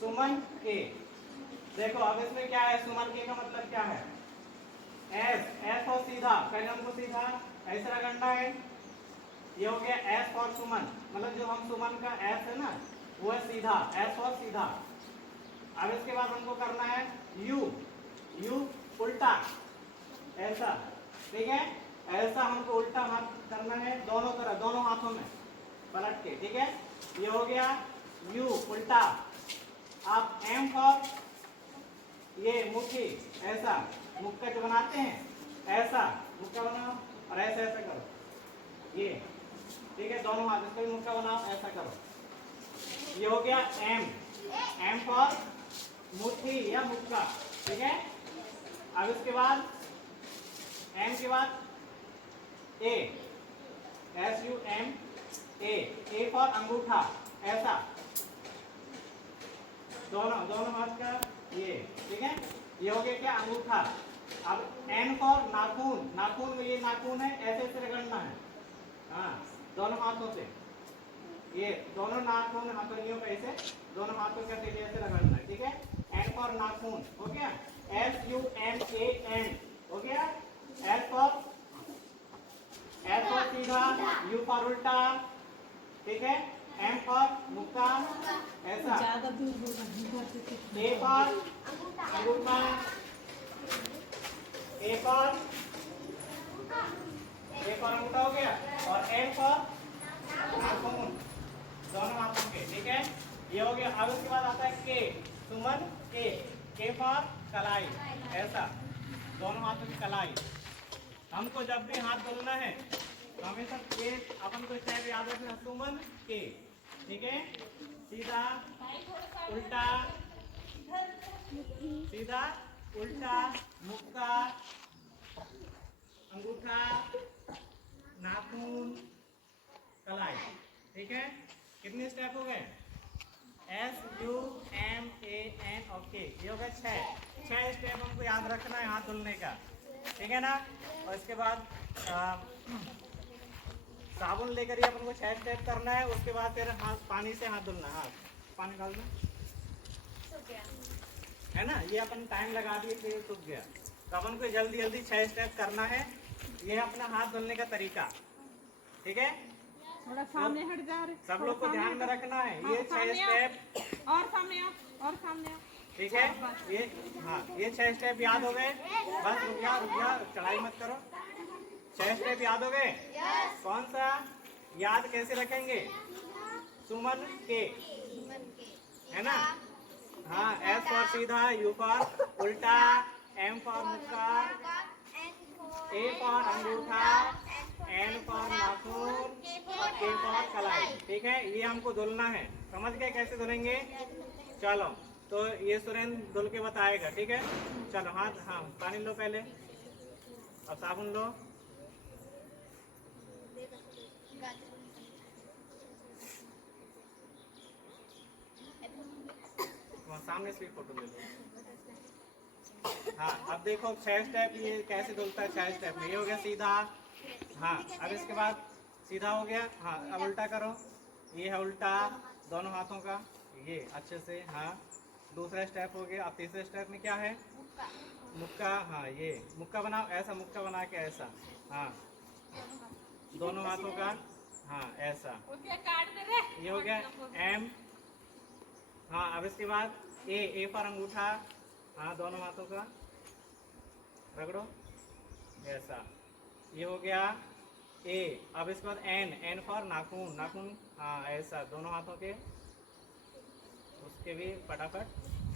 सुमन के। देखो अब इसमें क्या है, सुमन के का मतलब क्या है, एस और सीधा, पहले हमको सीधा ऐसे रगड़ना है, ये हो गया एस और सुमन, मतलब जो हम सुमन का एस है ना वो है सीधा, एस और सीधा। अब इसके बाद हमको करना है यू, यू उल्टा ऐसा, ठीक है, ऐसा हमको उल्टा हाथ करना है दोनों तरफ, दोनों हाथों में पलट के, ठीक है। ये हो गया यू उल्टा। आप एम फॉर ये मुट्ठी, ऐसा मुक्का जो बनाते हैं ऐसा मुक्का बनाओ और ऐसा ऐसा करो, ये ठीक है, दोनों हाथ इसको भी मुक्का बनाओ, ऐसा करो। ये हो गया एम, एम फॉर मुट्ठी या मुक्का, ठीक है। अब इसके बाद एम के बाद A, S U M A for अंगूठा, ऐसा दोनों दोनों हाथ का ये, ठीक है। ये हो गया क्या, अंगूठा। अब एन फॉर नाखून, नाखून में ये नाखून है, ऐसे ऐसे रगड़ना है, हाँ दोनों हाथों से, ये दोनों नाखून हथेलियों पे ऐसे दोनों हाथों के हथेली ऐसे रगड़ना है, ठीक है। एन फॉर नाखून हो गया, S U N A N हो गया। एस फॉर सीधा, यू फॉर उल्टा, ठीक है। एम फॉर मुक्का, ऐसा, ए फॉर अंगूठा, ए फॉर अंगूठा हो गया, और एन फॉर नाखून, दोनों हाथों के, ठीक है। ये हो गया। अब उसके बाद आता है के, सुमन के फॉर कलाई, ऐसा दोनों हाथों की कलाई। हमको जब भी हाथ धुलना है तो हमेशा के अपन को स्टेप याद रखना, सुमन के, ठीक है। सीधा उल्टा, सीधा उल्टा, मुक्का, अंगूठा, नाखून, कलाई, ठीक है। कितने स्टेप हो गए, S U M A N और के, ये हो गए 6 स्टेप हमको याद रखना है हाथ धुलने का, ठीक है ना। और इसके बाद साबुन लेकर ही अपन को 6 स्टेप करना है। उसके बाद फिर हाथ पानी से हाथ धुलना, हाथ पानी डाल दो, है ना। ये अपन टाइम लगा दिए फिर सूख गया, तो अपन को जल्दी जल्दी 6 स्टेप करना है। ये है अपना हाथ धुलने का तरीका, ठीक है। थोड़ा सामने हट जा रहे, सब लोग को ध्यान में रखना है, ये 6 स्टेप और सामने और सामने, ठीक है। ये हाँ, ये 6 स्टेप याद हो गए, बस रुक जा चढ़ाई मत करो। 6 स्टेप याद हो गए, कौन सा याद कैसे रखेंगे, सुमन के, है ना। हाँ, एस फॉर सीधा, यू फॉर उल्टा, एम फॉर मुक्का, ए फॉर अंगूठा, एन फॉर नाखून और के फॉर कलाई, ठीक है। ये हमको धुलना है, समझ गए कैसे धुलेंगे। चलो तो ये सुरेंद्र धुल के बताएगा, ठीक है। चलो हाथ, हाँ पानी लो पहले, अब साबुन लो, सामने से फोटो ले लो। हाँ अब देखो 6 स्टेप ये कैसे धुलता है, 6 स्टेप में। ये हो गया सीधा, हाँ अब इसके बाद सीधा हो गया, हाँ अब उल्टा करो, ये है उल्टा दोनों हाथों का, ये अच्छे से, हाँ दूसरा स्टेप हो गया। अब तीसरे स्टेप में क्या है, मुक्का, हाँ ये मुक्का बनाओ, ऐसा मुक्का बना के ऐसा, हाँ दोनों हाथों का, हाँ ऐसा, ये हो गया एम। हाँ अब इसके बाद ए फॉर अंगूठा, हाँ दोनों हाथों का रगड़ो ऐसा, ये हो गया ए। अब इसके बाद एन फॉर नाखून, नाखून, हाँ ऐसा दोनों हाथों के, उसके भी फटाफट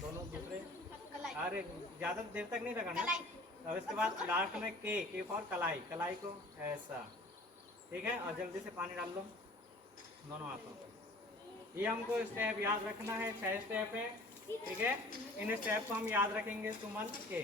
दोनों दूसरे, अरे ज़्यादा देर तक नहीं रगड़ना। अब इसके बाद लास्ट में के फॉर कलाई, कलाई को ऐसा, ठीक है। और जल्दी से पानी डाल लो दोनों हाथों को। ये हमको स्टेप याद रखना है, 6 स्टेप है, ठीक है। इन स्टेप को हम याद रखेंगे सुमन के।